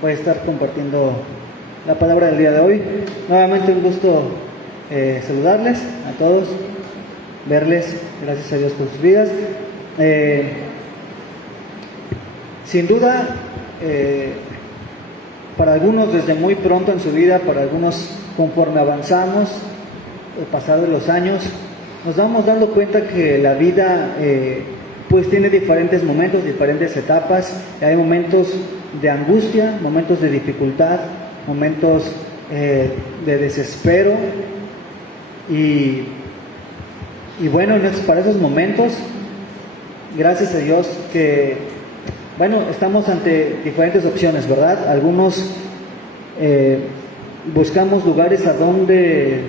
voy a estar compartiendo la palabra del día de hoy. Nuevamente un gusto saludarles a todos, verles, gracias a Dios por sus vidas. Sin duda, para algunos desde muy pronto en su vida, para algunos conforme avanzamos, pasados los años, nos vamos dando cuenta que la vida pues tiene diferentes momentos, diferentes etapas. Hay momentos de angustia, momentos de dificultad, momentos de desespero y bueno, para esos momentos, gracias a Dios que, bueno, estamos ante diferentes opciones, ¿verdad? Algunos buscamos lugares a donde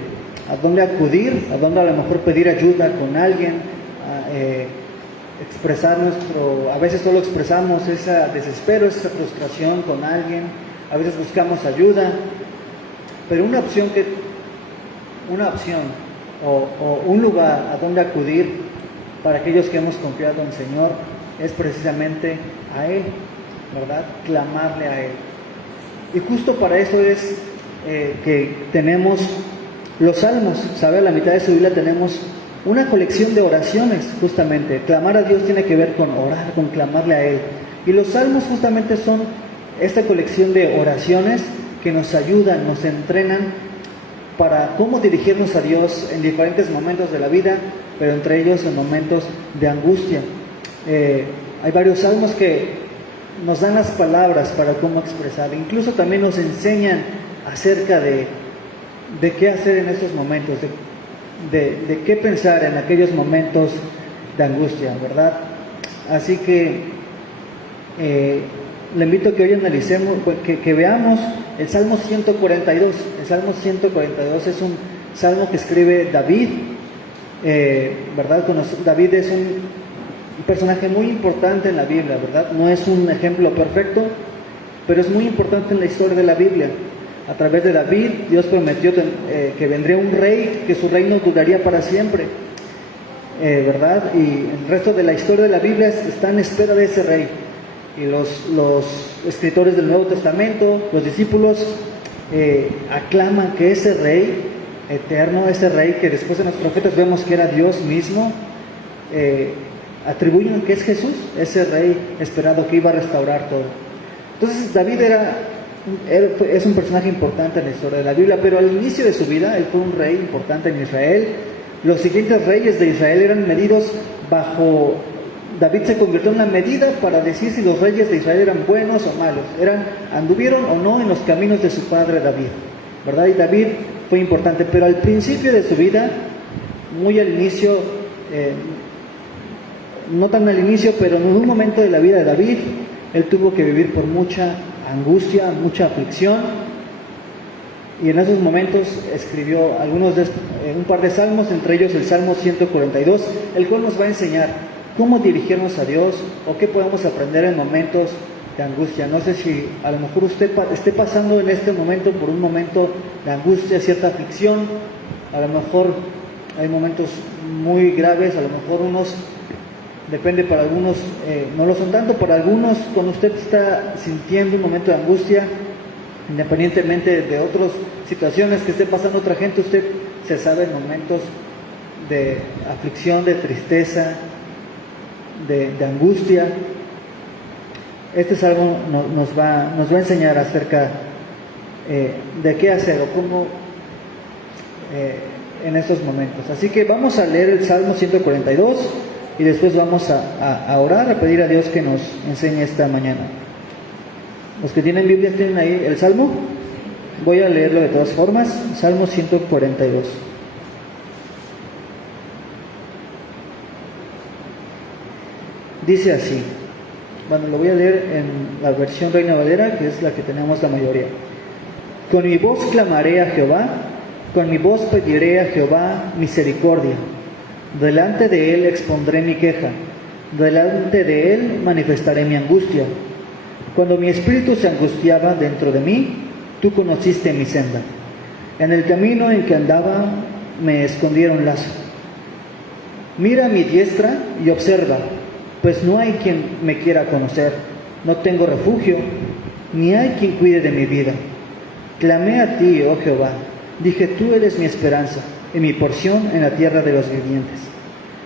acudir, a donde a lo mejor pedir ayuda con alguien, expresar a veces solo expresamos ese desespero, esa frustración con alguien, a veces buscamos ayuda, pero una opción o un lugar a donde acudir para aquellos que hemos confiado en el Señor es precisamente a Él, ¿verdad? Clamarle a Él. Y justo para eso es que tenemos los salmos, ¿sabe? A la mitad de su Biblia tenemos una colección de oraciones, justamente. Clamar a Dios tiene que ver con orar, con clamarle a Él. Y los salmos justamente son esta colección de oraciones que nos ayudan, nos entrenan para cómo dirigirnos a Dios en diferentes momentos de la vida, pero entre ellos en momentos de angustia. Hay varios salmos que nos dan las palabras para cómo expresar, incluso también nos enseñan acerca de qué hacer en estos momentos, de qué pensar en aquellos momentos de angustia, ¿verdad? Así que le invito a que hoy analicemos, que veamos el Salmo 142. El Salmo 142 es un salmo que escribe David, ¿verdad? David es un personaje muy importante en la Biblia, ¿verdad? No es un ejemplo perfecto, pero es muy importante en la historia de la Biblia. A través de David, Dios prometió que vendría un rey, que su reino duraría para siempre, ¿verdad? Y el resto de la historia de la Biblia está en espera de ese rey. Y los escritores del Nuevo Testamento, los discípulos, aclaman que ese rey eterno, ese rey que después en los profetas vemos que era Dios mismo, atribuyen que es Jesús, ese rey esperado que iba a restaurar todo. Entonces David es un personaje importante en la historia de la Biblia, pero al inicio de su vida él fue un rey importante en Israel. Los siguientes reyes de Israel eran medidos bajo... David se convirtió en una medida para decir si los reyes de Israel eran buenos o malos, anduvieron o no en los caminos de su padre David, ¿verdad? Y David fue importante, pero al principio de su vida, muy al inicio, no tan al inicio, pero en un momento de la vida de David, él tuvo que vivir por mucha angustia, mucha aflicción, y en esos momentos escribió un par de salmos, entre ellos el Salmo 142, el cual nos va a enseñar cómo dirigirnos a Dios o qué podemos aprender en momentos de angustia. No sé si a lo mejor usted esté pasando en este momento por un momento de angustia, cierta aflicción. A lo mejor hay momentos muy graves, a lo mejor depende, para algunos no lo son tanto, para algunos cuando usted está sintiendo un momento de angustia, independientemente de otras situaciones que esté pasando otra gente, usted se sabe en momentos de aflicción, de tristeza, de angustia. Este salmo nos va a enseñar acerca de qué hacer o cómo en estos momentos. Así que vamos a leer el Salmo 142 y después vamos a orar, a pedir a Dios que nos enseñe esta mañana. Los que tienen Biblia, ¿tienen ahí el Salmo? Voy a leerlo de todas formas. Salmo 142. Dice así, bueno, lo voy a leer en la versión Reina Valera, que es la que tenemos la mayoría. Con mi voz clamaré a Jehová, con mi voz pediré a Jehová misericordia. Delante de él expondré mi queja, delante de él manifestaré mi angustia. Cuando mi espíritu se angustiaba dentro de mí, tú conociste mi senda. En el camino en que andaba me escondieron lazo. Mira a mi diestra y observa, pues no hay quien me quiera conocer. No tengo refugio, ni hay quien cuide de mi vida. Clamé a ti, oh Jehová, dije, tú eres mi esperanza y mi porción en la tierra de los vivientes.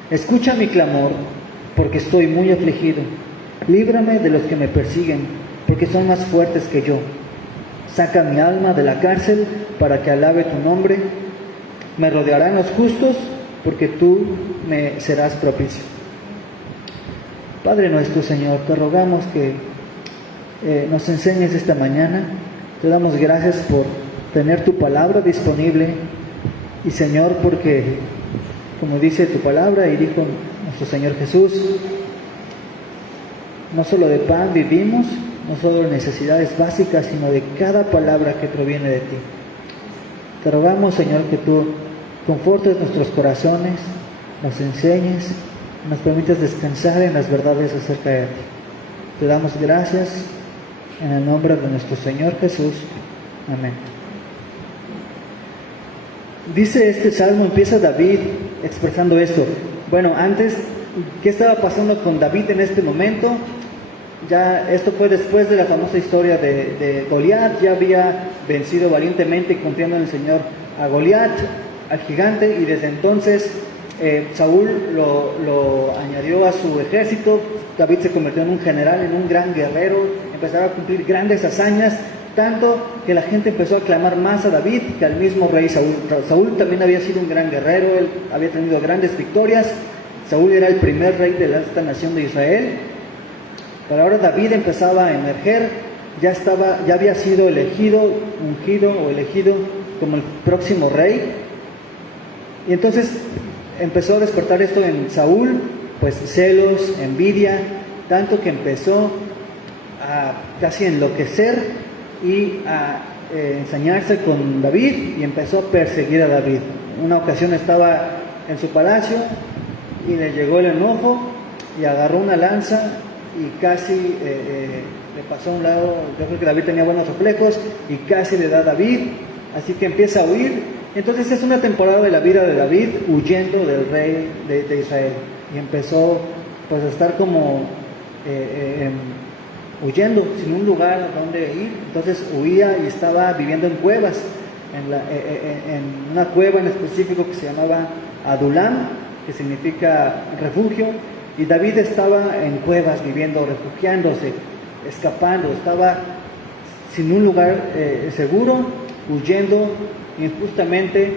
Escucha mi clamor, porque estoy muy afligido. Líbrame de los que me persiguen, porque son más fuertes que yo. Saca mi alma de la cárcel para que alabe tu nombre. Me rodearán los justos, porque tú me serás propicio. Padre nuestro, Señor, te rogamos que nos enseñes esta mañana. Te damos gracias por tener tu palabra disponible. Y Señor, porque, como dice tu palabra y dijo nuestro Señor Jesús, no solo de pan vivimos, no solo de necesidades básicas, sino de cada palabra que proviene de ti. Te rogamos, Señor, que tú confortes nuestros corazones, nos enseñes, nos permitas descansar en las verdades acerca de ti. Te damos gracias en el nombre de nuestro Señor Jesús. Amén. Dice este salmo, empieza David expresando esto. Bueno, antes, ¿qué estaba pasando con David en este momento? Ya esto fue después de la famosa historia de Goliat. Ya había vencido valientemente y confiando en el Señor a Goliat, al gigante, y desde entonces Saúl lo añadió a su ejército. David se convirtió en un general, en un gran guerrero, empezaba a cumplir grandes hazañas, tanto que la gente empezó a aclamar más a David que al mismo rey Saúl. Saúl también había sido un gran guerrero, él había tenido grandes victorias. Saúl era el primer rey de esta nación de Israel, pero ahora David empezaba a emerger, ya había sido elegido como el próximo rey. Y entonces empezó a despertar esto en Saúl, pues celos, envidia, tanto que empezó a casi enloquecer y a ensañarse con David y empezó a perseguir a David. Una ocasión estaba en su palacio y le llegó el enojo y agarró una lanza y casi le pasó a un lado. Yo creo que David tenía buenos reflejos y casi le da a David, así que empieza a huir. Entonces es una temporada de la vida de David huyendo del rey de Israel, y empezó pues a estar como huyendo, sin un lugar donde ir. Entonces huía y estaba viviendo en cuevas, en una cueva en específico que se llamaba Adulam, que significa refugio, y David estaba en cuevas viviendo, refugiándose, escapando, estaba sin un lugar seguro, huyendo, injustamente,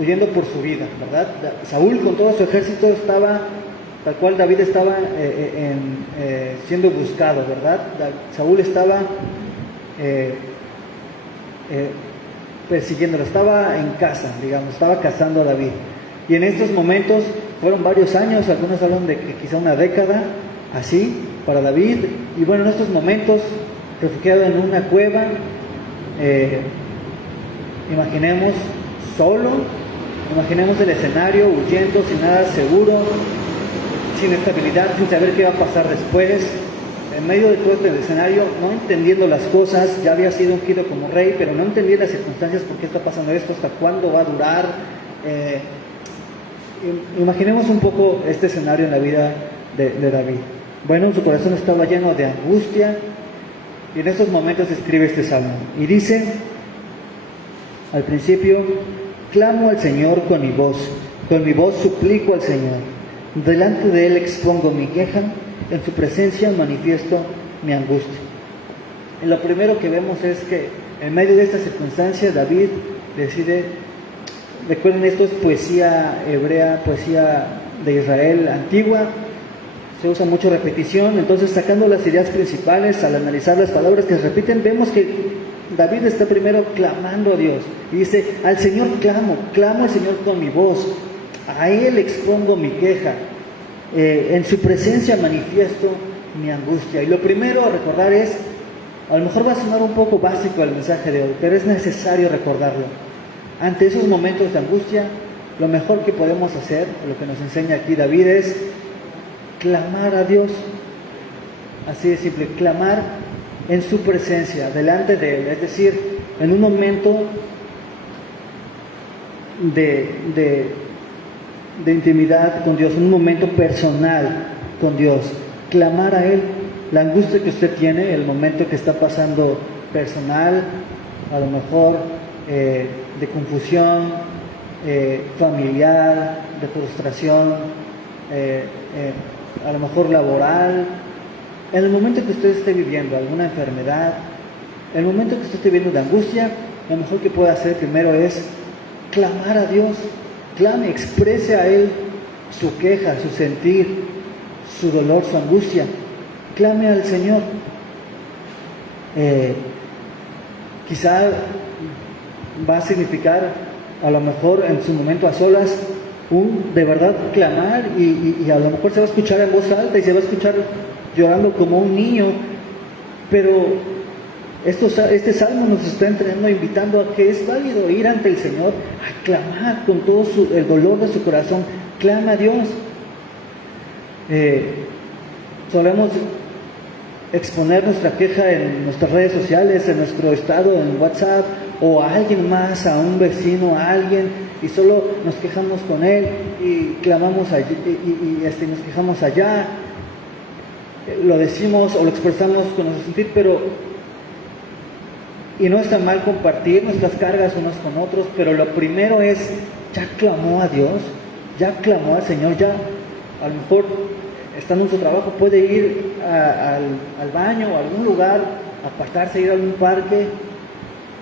huyendo por su vida, ¿verdad? Saúl con todo su ejército estaba, tal cual David estaba siendo buscado, ¿verdad? Saúl estaba persiguiéndolo, estaba en casa, digamos, estaba cazando a David. Y en estos momentos, fueron varios años, algunos hablan de que quizá una década, así, para David. Y bueno, en estos momentos, refugiado en una cueva, imaginemos solo, imaginemos el escenario, huyendo, sin nada seguro, sin estabilidad, sin saber qué va a pasar después, en medio de todo este escenario, no entendiendo las cosas. Ya había sido ungido como rey, pero no entendía las circunstancias, por qué está pasando esto, hasta cuándo va a durar. Imaginemos un poco este escenario en la vida de David. Bueno, su corazón estaba lleno de angustia, y en estos momentos escribe este salmo, y dice al principio: clamo al Señor con mi voz suplico al Señor, delante de Él expongo mi queja, en su presencia manifiesto mi angustia. Y lo primero que vemos es que en medio de esta circunstancia David decide, recuerden, esto es poesía hebrea, poesía de Israel antigua, se usa mucho repetición. Entonces, sacando las ideas principales, al analizar las palabras que se repiten, vemos que David está primero clamando a Dios, y dice: al Señor clamo al Señor con mi voz, a Él expongo mi queja, en su presencia manifiesto mi angustia. Y lo primero a recordar es, a lo mejor va a sonar un poco básico el mensaje de hoy, pero es necesario recordarlo. Ante esos momentos de angustia, lo mejor que podemos hacer, lo que nos enseña aquí David, es clamar a Dios. Así de simple, clamar en su presencia, delante de Él, es decir, en un momento de intimidad con Dios, un momento personal con Dios, clamar a Él la angustia que usted tiene, el momento que está pasando personal, a lo mejor de confusión, familiar, de frustración, a lo mejor laboral, en el momento que usted esté viviendo alguna enfermedad, en el momento que usted esté viviendo de angustia, lo mejor que puede hacer primero es clamar a Dios. Clame, exprese a Él su queja, su sentir, su dolor, su angustia. Clame al Señor. Quizá va a significar, a lo mejor en su momento a solas, de verdad clamar y a lo mejor se va a escuchar en voz alta y se va a escuchar llorando como un niño, pero este salmo nos está entrenando, invitando a que es válido ir ante el Señor, a clamar con todo el dolor de su corazón. Clama a Dios. Solemos exponer nuestra queja en nuestras redes sociales, en nuestro estado, en WhatsApp, o a alguien más, a un vecino, a alguien, y solo nos quejamos con él y clamamos allí, nos quejamos allá, lo decimos o lo expresamos con nuestro sentir, y no está mal compartir nuestras cargas unos con otros, pero lo primero es, ya clamó a Dios, ya clamó al Señor, ya a lo mejor estando en su trabajo puede ir al baño o a algún lugar, apartarse, ir a algún parque.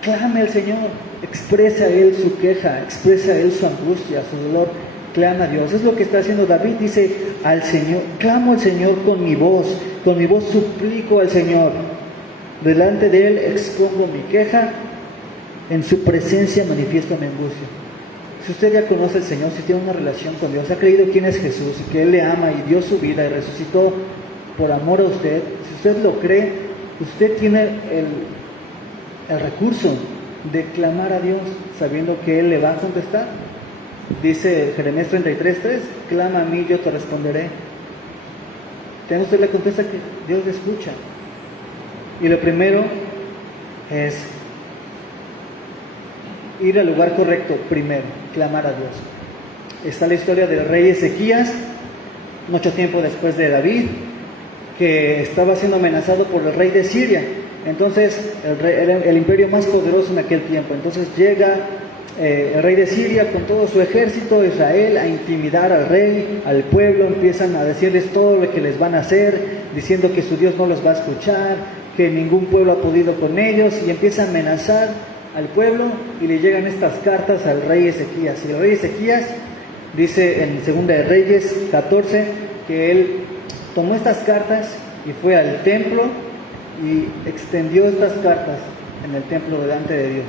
Clame al Señor, expresa a Él su queja, expresa a Él su angustia, su dolor, clama a Dios. Es lo que está haciendo David, dice al Señor, clamo al Señor con mi voz suplico al Señor. Delante de Él expongo mi queja, en su presencia manifiesto mi angustia. Si usted ya conoce al Señor, si tiene una relación con Dios, ha creído quién es Jesús y que Él le ama y dio su vida y resucitó por amor a usted, si usted lo cree, usted tiene el recurso de clamar a Dios sabiendo que Él le va a contestar. Dice Jeremías 33:3, clama a mí, yo te responderé. Tenga usted la confianza que Dios le escucha. Y lo primero es ir al lugar correcto primero, clamar a Dios. Está la historia del rey Ezequías, mucho tiempo después de David, que estaba siendo amenazado por el rey de Siria. Entonces, era el imperio más poderoso en aquel tiempo. Entonces llega el rey de Siria con todo su ejército de Israel a intimidar al rey, al pueblo. Empiezan a decirles todo lo que les van a hacer, diciendo que su Dios no los va a escuchar, que ningún pueblo ha podido con ellos, y empieza a amenazar al pueblo, y le llegan estas cartas al rey Ezequías. Y el rey Ezequías dice en 2 de Reyes 14 que él tomó estas cartas y fue al templo y extendió estas cartas en el templo delante de Dios.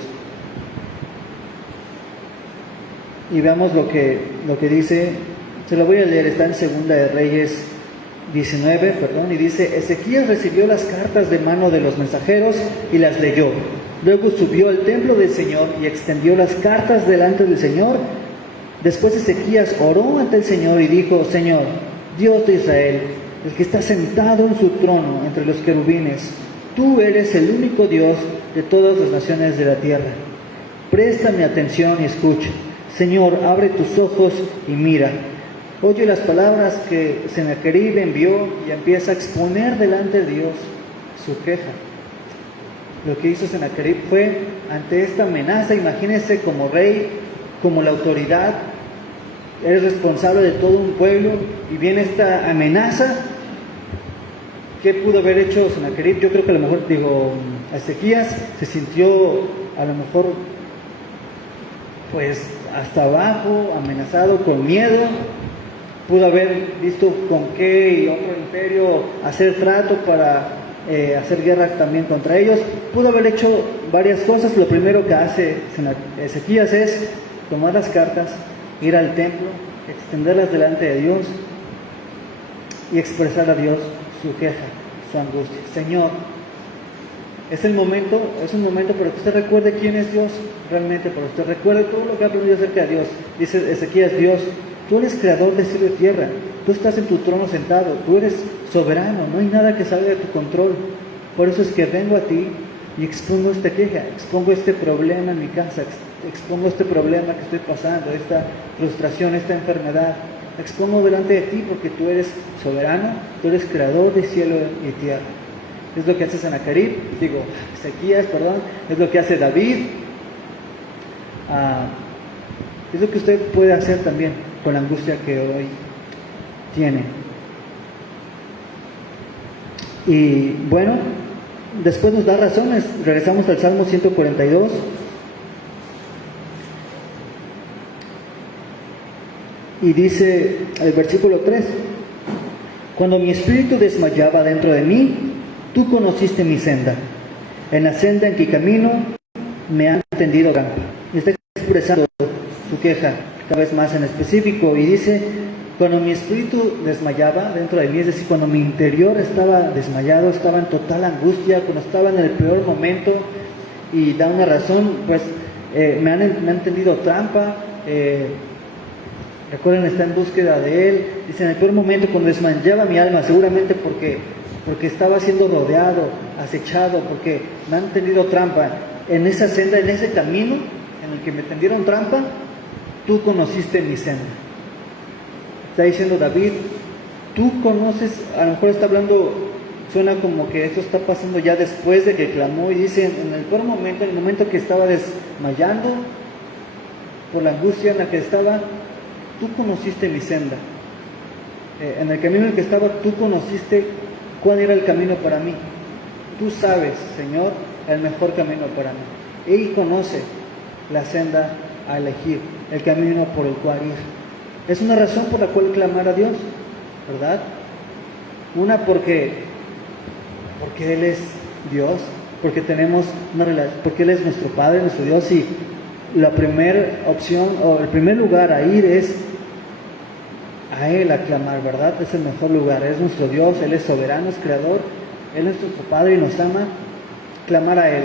Y veamos lo que dice, se lo voy a leer, está en 2 de Reyes 19, y dice: Ezequías recibió las cartas de mano de los mensajeros y las leyó. Luego subió al templo del Señor y extendió las cartas delante del Señor. Después Ezequías oró ante el Señor y dijo: Señor, Dios de Israel, el que está sentado en su trono entre los querubines, tú eres el único Dios de todas las naciones de la tierra. Préstame atención y escucha. Señor, abre tus ojos y mira. Oye las palabras que Sennacherib envió, y empieza a exponer delante de Dios su queja. Lo que hizo Sennacherib fue, ante esta amenaza, imagínese como rey, como la autoridad, eres responsable de todo un pueblo, y viene esta amenaza. ¿Qué pudo haber hecho Sennacherib? Yo creo que a lo mejor, Ezequías se sintió a lo mejor pues hasta abajo, amenazado, con miedo. Pudo haber visto con qué y otro imperio hacer trato para hacer guerra también contra ellos. Pudo haber hecho varias cosas. Lo primero que hace Ezequías es tomar las cartas, ir al templo, extenderlas delante de Dios y expresar a Dios su queja, su angustia. Señor, es un momento para que usted recuerde quién es Dios realmente, para que usted recuerde todo lo que ha aprendido acerca de Dios. Dice Ezequías: Dios, tú eres creador de cielo y tierra, tú estás en tu trono sentado, tú eres soberano, no hay nada que salga de tu control. Por eso es que vengo a ti y expongo esta queja, expongo este problema en mi casa, expongo este problema que estoy pasando, esta frustración, esta enfermedad. expongo delante de ti porque tú eres soberano, tú eres creador de cielo y tierra. Es lo que hace Ezequías, es lo que hace David, es lo que usted puede hacer también con la angustia que hoy tiene. Y bueno, después nos da razones. Regresamos al Salmo 142. Y dice el versículo 3: cuando mi espíritu desmayaba dentro de mí, tú conociste mi senda. En la senda en que camino me han tendido trampa. Y está expresando su queja cada vez más en específico. Y dice, cuando mi espíritu desmayaba dentro de mí, es decir, cuando mi interior estaba desmayado, estaba en total angustia, cuando estaba en el peor momento, y da una razón, pues me han tendido trampa. Recuerden, está en búsqueda de Él. Dice, en el peor momento, cuando desmayaba mi alma, seguramente porque estaba siendo rodeado, acechado, porque me han tendido trampa. En esa senda, en ese camino en el que me tendieron trampa, tú conociste mi senda. Está diciendo David, tú conoces, a lo mejor está hablando, suena como que esto está pasando ya después de que clamó, y dice, en el peor momento, en el momento que estaba desmayando, por la angustia en la que estaba, tú conociste mi senda. En el camino en el que estaba, tú conociste cuál era el camino para mí. Tú sabes, Señor, el mejor camino para mí. Él conoce la senda a elegir, el camino por el cual ir. Es una razón por la cual clamar a Dios, ¿verdad? Una, porque Él es Dios, porque tenemos una relación, porque Él es nuestro Padre, nuestro Dios, y la primera opción o el primer lugar a ir es a Él a clamar, ¿verdad? Es el mejor lugar, es nuestro Dios, Él es soberano, es creador, Él es nuestro Padre y nos ama. Clamar a Él,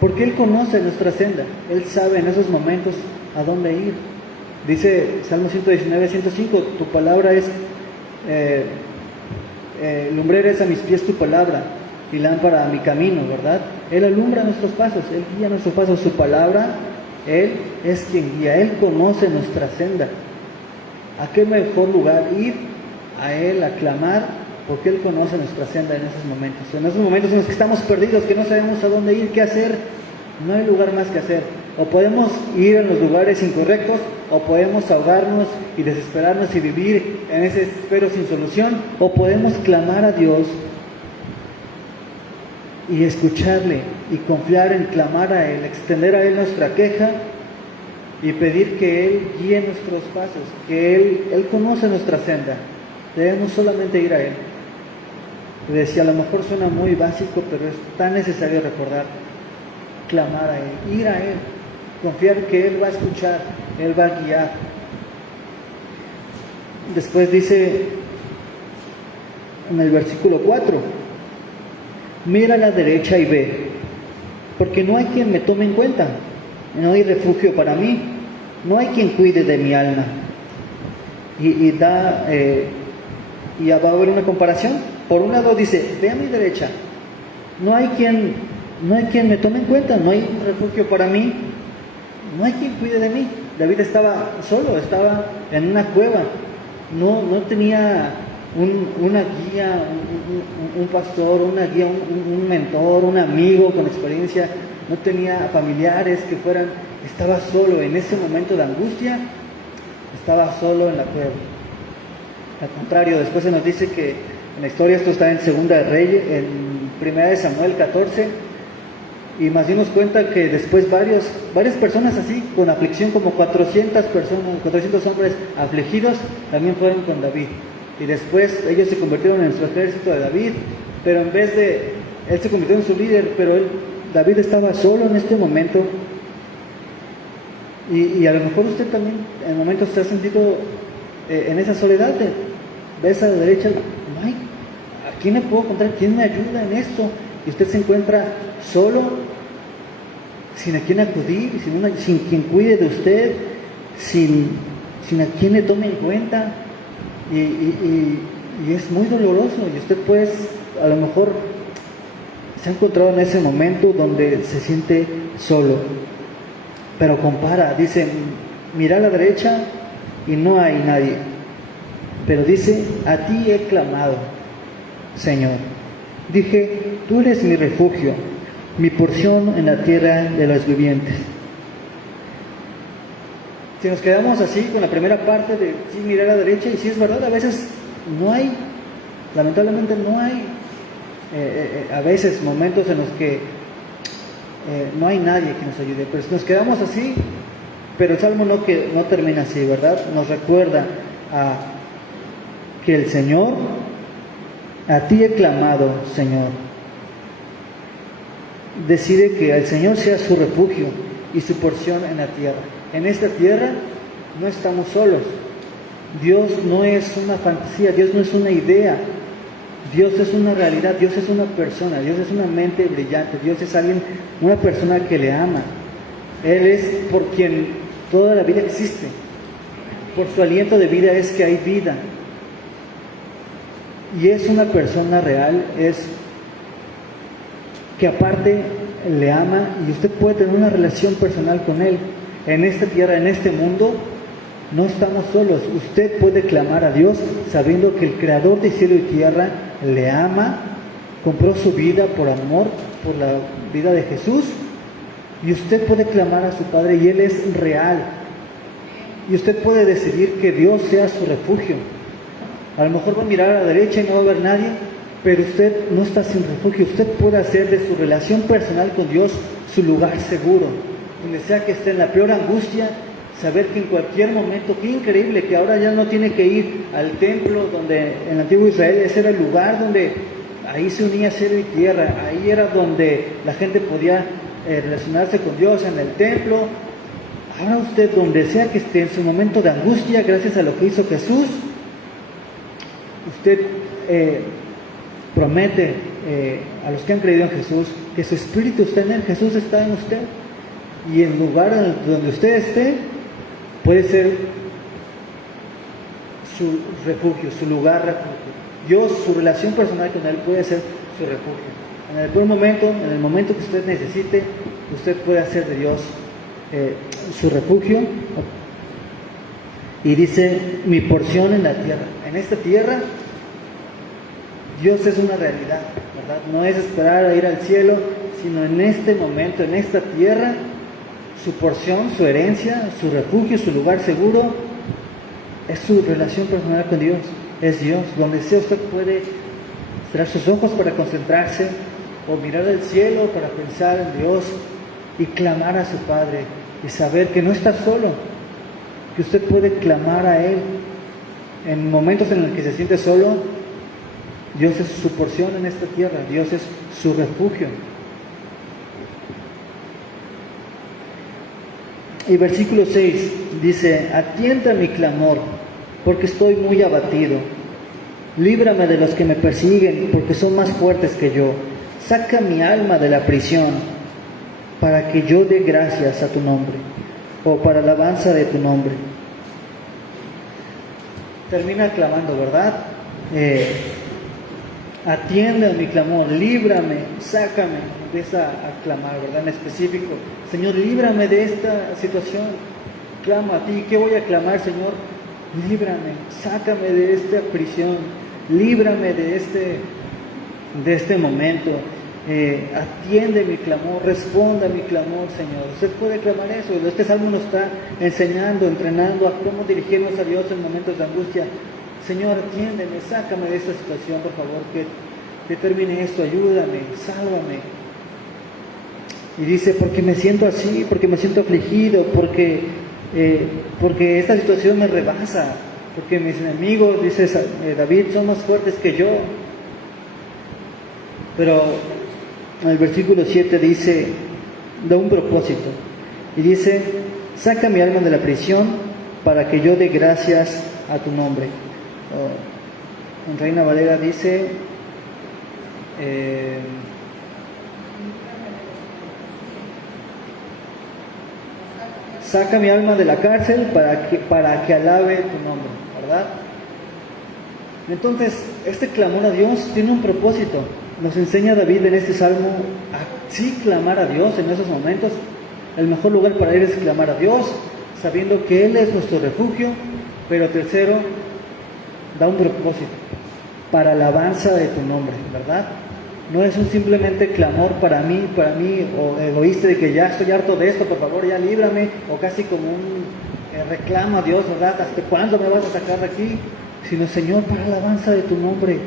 porque Él conoce nuestra senda, Él sabe en esos momentos a dónde ir. Dice Salmo 119, 105, tu palabra es lumbrera es a mis pies tu palabra y lámpara a mi camino, ¿verdad? Él alumbra nuestros pasos, Él guía nuestros pasos, su palabra, Él es quien guía, Él conoce nuestra senda. ¿A qué mejor lugar ir? A Él a clamar, porque Él conoce nuestra senda en esos momentos en los que estamos perdidos, que no sabemos a dónde ir, qué hacer. No hay lugar más que hacer. O podemos ir en los lugares incorrectos, o podemos ahogarnos y desesperarnos y vivir en ese desespero sin solución, o podemos clamar a Dios y escucharle y confiar en clamar a Él, extender a Él nuestra queja y pedir que Él guíe nuestros pasos, que Él conoce nuestra senda. Debemos solamente ir a Él. Decía, a lo mejor suena muy básico, pero es tan necesario recordar, clamar a Él, ir a Él, confiar que Él va a escuchar, Él va a guiar. Después dice en el versículo 4, mira a la derecha y ve, porque no hay quien me tome en cuenta, no hay refugio para mí, no hay quien cuide de mi alma. Y va a haber una comparación. Por un lado dice, ve a mi derecha, no hay quien me tome en cuenta, no hay refugio para mí, no hay quien cuide de mí. David estaba solo, estaba en una cueva, no tenía una guía, un pastor, una guía, un mentor, un amigo con experiencia, no tenía familiares que fueran, estaba solo en ese momento de angustia, estaba solo en la cueva. Al contrario, después se nos dice que en la historia, esto está en Segunda de Reyes, en Primera de Samuel 14, y más dimos cuenta que después varias personas así, con aflicción, como 400 hombres afligidos, también fueron con David. Y después ellos se convirtieron en su ejército de David, pero en vez de, él se convirtió en su líder, pero David estaba solo en este momento. Y a lo mejor usted también en momentos se ha sentido en esa soledad, ves a la derecha, no hay, ¿a quién le puedo contar? ¿Quién me ayuda en esto? Y usted se encuentra solo, sin a quién acudir, sin quien cuide de usted, sin a quien le tome en cuenta, y es muy doloroso. Y usted pues a lo mejor se ha encontrado en ese momento donde se siente solo, pero compara, dice, mira a la derecha y no hay nadie, Pero dice, a ti he clamado, Señor. Dije, tú eres mi refugio, mi porción en la tierra de los vivientes. Si nos quedamos así con la primera parte de sí, mirar a la derecha, y sí es verdad, a veces no hay, lamentablemente no hay, a veces momentos en los que no hay nadie que nos ayude. Pero si nos quedamos así, pero el Salmo no termina así, ¿verdad? Nos recuerda que el Señor, a ti he clamado, Señor. Decide que el Señor sea su refugio y su porción en la tierra. En esta tierra no estamos solos. Dios no es una fantasía, Dios no es una idea. Dios es una realidad, Dios es una persona, Dios es una mente brillante, Dios es alguien, una persona que le ama. Él es por quien toda la vida existe. Por su aliento de vida es que hay vida. Y es una persona real, es que aparte le ama y usted puede tener una relación personal con Él. En esta tierra, en este mundo, no estamos solos. Usted puede clamar a Dios sabiendo que el Creador de cielo y tierra le ama, compró su vida por amor, por la vida de Jesús, y usted puede clamar a su Padre y Él es real. Y usted puede decidir que Dios sea su refugio. A lo mejor va a mirar a la derecha y no va a ver nadie, pero usted no está sin refugio. Usted puede hacer de su relación personal con Dios su lugar seguro. Donde sea que esté en la peor angustia, saber que en cualquier momento, qué increíble que ahora ya no tiene que ir al templo, donde en el antiguo Israel ese era el lugar donde ahí se unía cielo y tierra, ahí era donde la gente podía relacionarse con Dios, en el templo. Ahora usted, donde sea que esté en su momento de angustia, gracias a lo que hizo Jesús, usted promete a los que han creído en Jesús que su espíritu está en Él, Jesús está en usted, y el lugar donde usted esté puede ser su refugio, su lugar refugio. Dios, su relación personal con Él puede ser su refugio. En el buen momento, en el momento que usted necesite, usted puede hacer de Dios su refugio. Y dice, mi porción en la tierra. En esta tierra, Dios es una realidad, ¿verdad? No es esperar a ir al cielo, sino en este momento, en esta tierra, su porción, su herencia, su refugio, su lugar seguro, es su relación personal con Dios, es Dios. Donde sea usted puede cerrar sus ojos para concentrarse o mirar al cielo para pensar en Dios y clamar a su Padre y saber que no está solo, que usted puede clamar a Él. En momentos en los que se siente solo, Dios es su porción en esta tierra, Dios es su refugio. Y versículo 6 dice, atienda mi clamor, porque estoy muy abatido. Líbrame de los que me persiguen, porque son más fuertes que yo. Saca mi alma de la prisión, para que yo dé gracias a tu nombre, o para alabanza de tu nombre. Termina clamando, ¿verdad? Atiende a mi clamor, líbrame, sácame. Empieza a clamar, ¿verdad? En específico, Señor, líbrame de esta situación. Clama a ti. ¿Qué voy a clamar, Señor? Líbrame, sácame de esta prisión, líbrame de este momento. Atiende mi clamor, responda a mi clamor, Señor. Usted puede clamar eso. Este salmo nos está enseñando, entrenando a cómo dirigirnos a Dios en momentos de angustia. Señor, atiéndeme, sácame de esta situación, por favor, que termine esto, ayúdame, sálvame. Y dice, porque me siento así, porque me siento afligido, porque esta situación me rebasa, porque mis enemigos, dice David, son más fuertes que yo. Pero el versículo 7 dice, da un propósito, y dice, saca mi alma de la prisión para que yo dé gracias a tu nombre. En Reina Valera dice, saca mi alma de la cárcel para que alabe tu nombre, ¿verdad? Entonces, este clamor a Dios tiene un propósito. Nos enseña David en este salmo a sí clamar a Dios en esos momentos. El mejor lugar para él es clamar a Dios, sabiendo que Él es nuestro refugio. Pero tercero, da un propósito para alabanza de tu nombre, ¿verdad? No es un simplemente clamor para mí, o egoísta de que ya estoy harto de esto, por favor ya líbrame, o casi como un reclamo a Dios, ¿verdad? ¿Hasta cuándo me vas a sacar de aquí? Sino, Señor, para alabanza de tu nombre.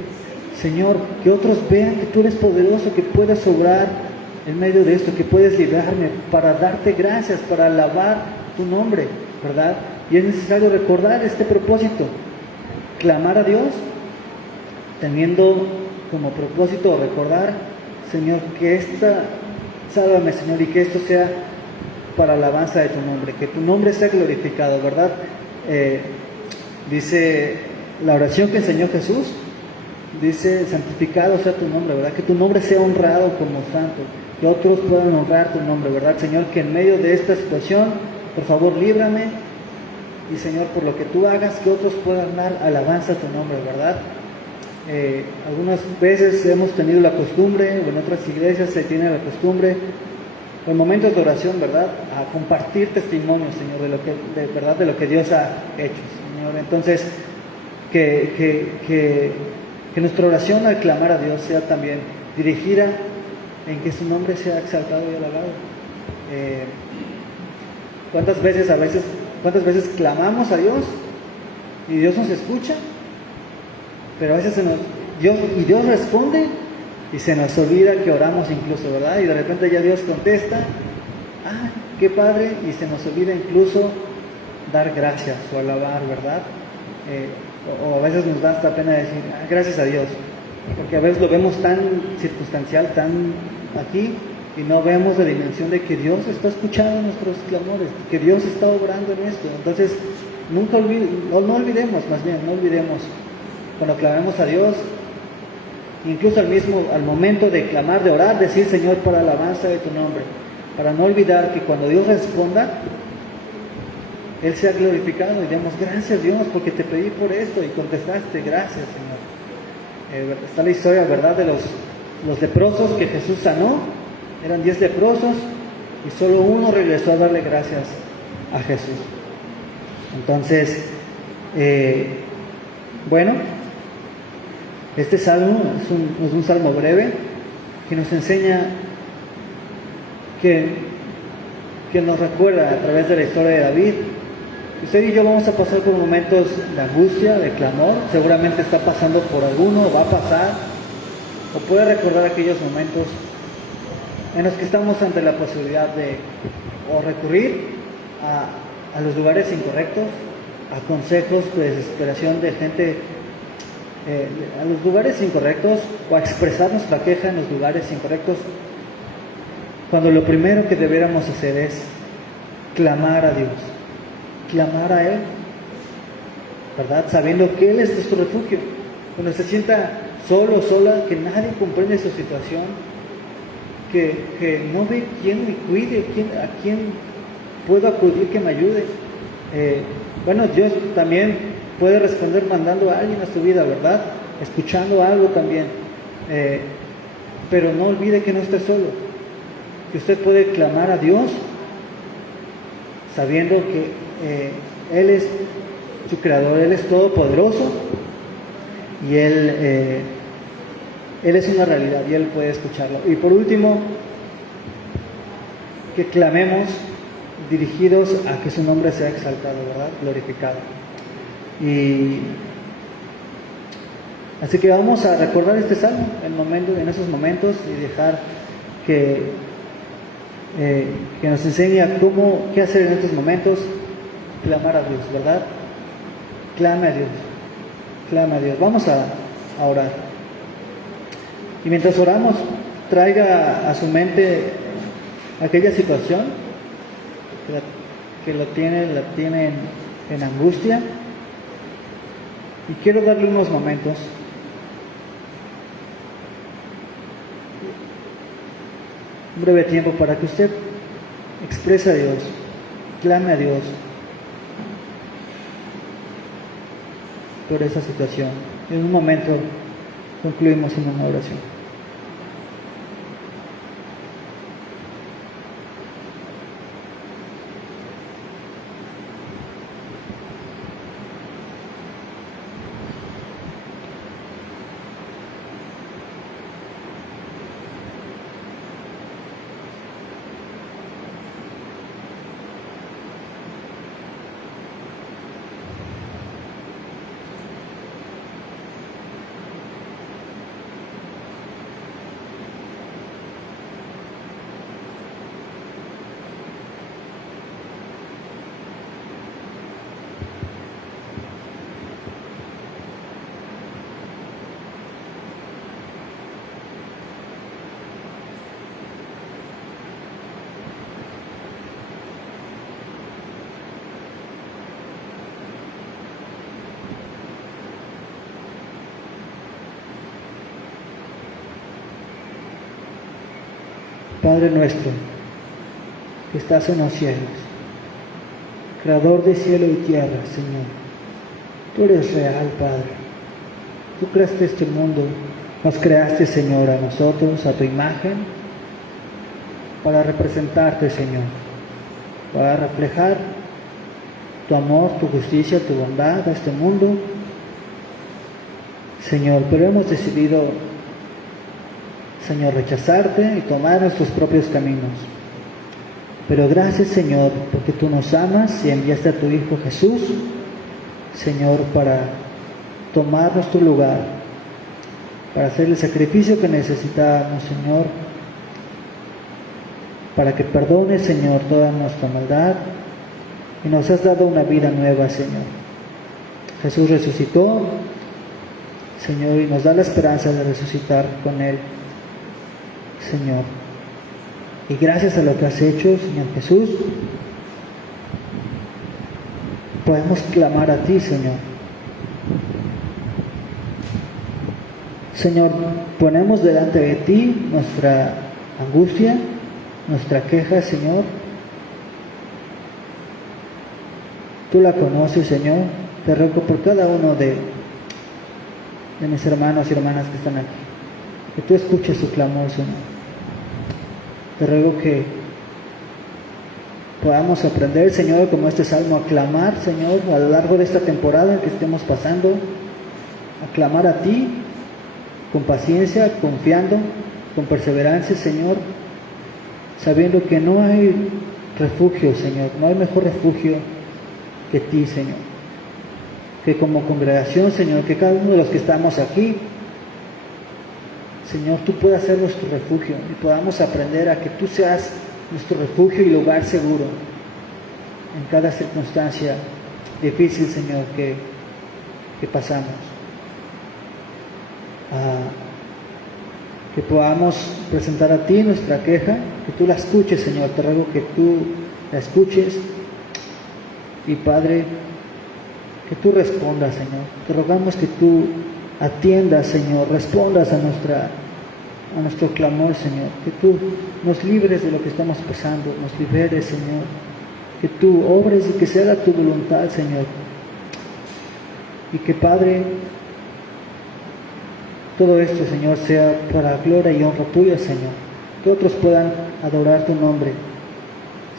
Señor, que otros vean que tú eres poderoso, que puedes obrar en medio de esto, que puedes librarme, para darte gracias, para alabar tu nombre, ¿verdad? Y es necesario recordar este propósito, clamar a Dios, teniendo como propósito recordar, Señor, sálvame, Señor, y que esto sea para alabanza de tu nombre, que tu nombre sea glorificado, ¿verdad? Dice la oración que enseñó Jesús, dice, santificado sea tu nombre, ¿verdad? Que tu nombre sea honrado como santo, que otros puedan honrar tu nombre, ¿verdad? Señor, que en medio de esta situación, por favor, líbrame, y Señor, por lo que tú hagas, que otros puedan dar alabanza a tu nombre, ¿verdad? Algunas veces hemos tenido la costumbre, o en otras iglesias se tiene la costumbre, en momentos de oración, ¿verdad?, a compartir testimonios, Señor, de lo que Dios ha hecho, Señor. Entonces, que nuestra oración al clamar a Dios sea también dirigida en que su nombre sea exaltado y alabado. ¿Cuántas veces clamamos a Dios y Dios nos escucha? Pero a veces Dios responde y se nos olvida que oramos incluso, ¿verdad? Y de repente ya Dios contesta, qué padre, y se nos olvida incluso dar gracias o alabar, ¿verdad? O a veces nos da hasta pena decir, gracias a Dios, porque a veces lo vemos tan circunstancial, tan aquí, y no vemos la dimensión de que Dios está escuchando nuestros clamores, que Dios está obrando en esto. Entonces, no olvidemos cuando clamemos a Dios, incluso al momento de clamar, de orar, decir, Señor, para alabanza de tu nombre, para no olvidar que cuando Dios responda, Él sea glorificado y demos gracias, Dios, porque te pedí por esto y contestaste, gracias, Señor. Está la historia, ¿verdad?, de los leprosos que Jesús sanó. Eran 10 leprosos y solo uno regresó a darle gracias a Jesús. Entonces, bueno, este salmo es un salmo breve que nos enseña, que nos recuerda a través de la historia de David. Usted y yo vamos a pasar por momentos de angustia, de clamor. Seguramente está pasando por alguno, va a pasar, o puede recordar aquellos momentos en los que estamos ante la posibilidad de o recurrir a los lugares incorrectos, a consejos de desesperación de gente, a los lugares incorrectos, o a expresar nuestra queja en los lugares incorrectos, cuando lo primero que debiéramos hacer es clamar a Dios, clamar a Él, ¿verdad? Sabiendo que Él es nuestro refugio. Cuando se sienta solo, sola, que nadie comprende su situación, que no ve quién me cuide, a quién puedo acudir que me ayude. Bueno, Dios también puede responder mandando a alguien a su vida, ¿verdad? Escuchando algo también. Pero no olvide que no esté solo, que usted puede clamar a Dios sabiendo que Él es su creador, Él es todopoderoso y Él es una realidad y Él puede escucharlo. Y por último, que clamemos dirigidos a que su nombre sea exaltado, ¿verdad?, glorificado. Y así que vamos a recordar este salmo en esos momentos y dejar que nos enseñe qué hacer en estos momentos. Clamar a Dios, ¿verdad? Clame a Dios, clame a Dios. Vamos a orar. Y mientras oramos, traiga a su mente aquella situación que la tiene en angustia. Y quiero darle unos momentos un breve tiempo para que usted exprese a Dios, clame a Dios por esa situación. En un momento concluimos en una oración. Padre nuestro, que estás en los cielos, Creador de cielo y tierra, Señor, tú eres real, Padre. Tú creaste este mundo, nos creaste, Señor, a nosotros, a tu imagen, para representarte, Señor, para reflejar tu amor, tu justicia, tu bondad a este mundo, Señor. Pero hemos decidido, Señor, rechazarte y tomar nuestros propios caminos. Pero gracias, Señor, porque tú nos amas y enviaste a tu Hijo Jesús, Señor, para tomar nuestro lugar, para hacer el sacrificio que necesitábamos, Señor, para que perdones, Señor, toda nuestra maldad, y nos has dado una vida nueva, Señor. Jesús resucitó, Señor, y nos da la esperanza de resucitar con Él, Señor. Y gracias a lo que has hecho, Señor Jesús, podemos clamar a ti, Señor. Señor, ponemos delante de ti nuestra angustia, nuestra queja, Señor. Tú la conoces, Señor. Te ruego por cada uno de mis hermanos y hermanas que están aquí, que tú escuches su clamor, Señor. Te ruego que podamos aprender, Señor, como este salmo, a clamar, Señor, a lo largo de esta temporada en que estemos pasando, a clamar a ti con paciencia, confiando, con perseverancia, Señor, sabiendo que no hay refugio, Señor, no hay mejor refugio que ti, Señor. Que como congregación, Señor, que cada uno de los que estamos aquí, Señor, tú puedas ser nuestro refugio y podamos aprender a que tú seas nuestro refugio y lugar seguro en cada circunstancia difícil, Señor, que pasamos. Que podamos presentar a ti nuestra queja, que tú la escuches, Señor. Te ruego que tú la escuches y, Padre, que tú respondas, Señor. Te rogamos que tú atiendas, Señor, respondas a nuestro clamor, Señor. Que tú nos libres de lo que estamos pasando, nos liberes, Señor. Que tú obres y que se haga tu voluntad, Señor. Y que, Padre, todo esto, Señor, sea para gloria y honra tuya, Señor. Que otros puedan adorar tu nombre,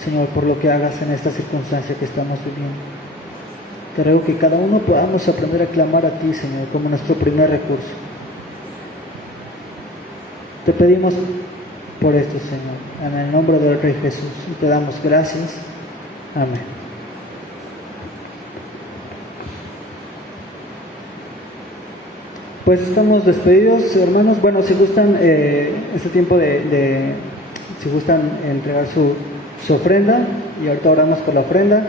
Señor, por lo que hagas en esta circunstancia que estamos viviendo. Te ruego que cada uno podamos aprender a clamar a ti, Señor, como nuestro primer recurso. Te pedimos por esto, Señor, en el nombre del Rey Jesús, y te damos gracias. Amén. Pues estamos despedidos, hermanos. Bueno, si gustan, este tiempo si gustan entregar su ofrenda, y ahorita oramos por la ofrenda.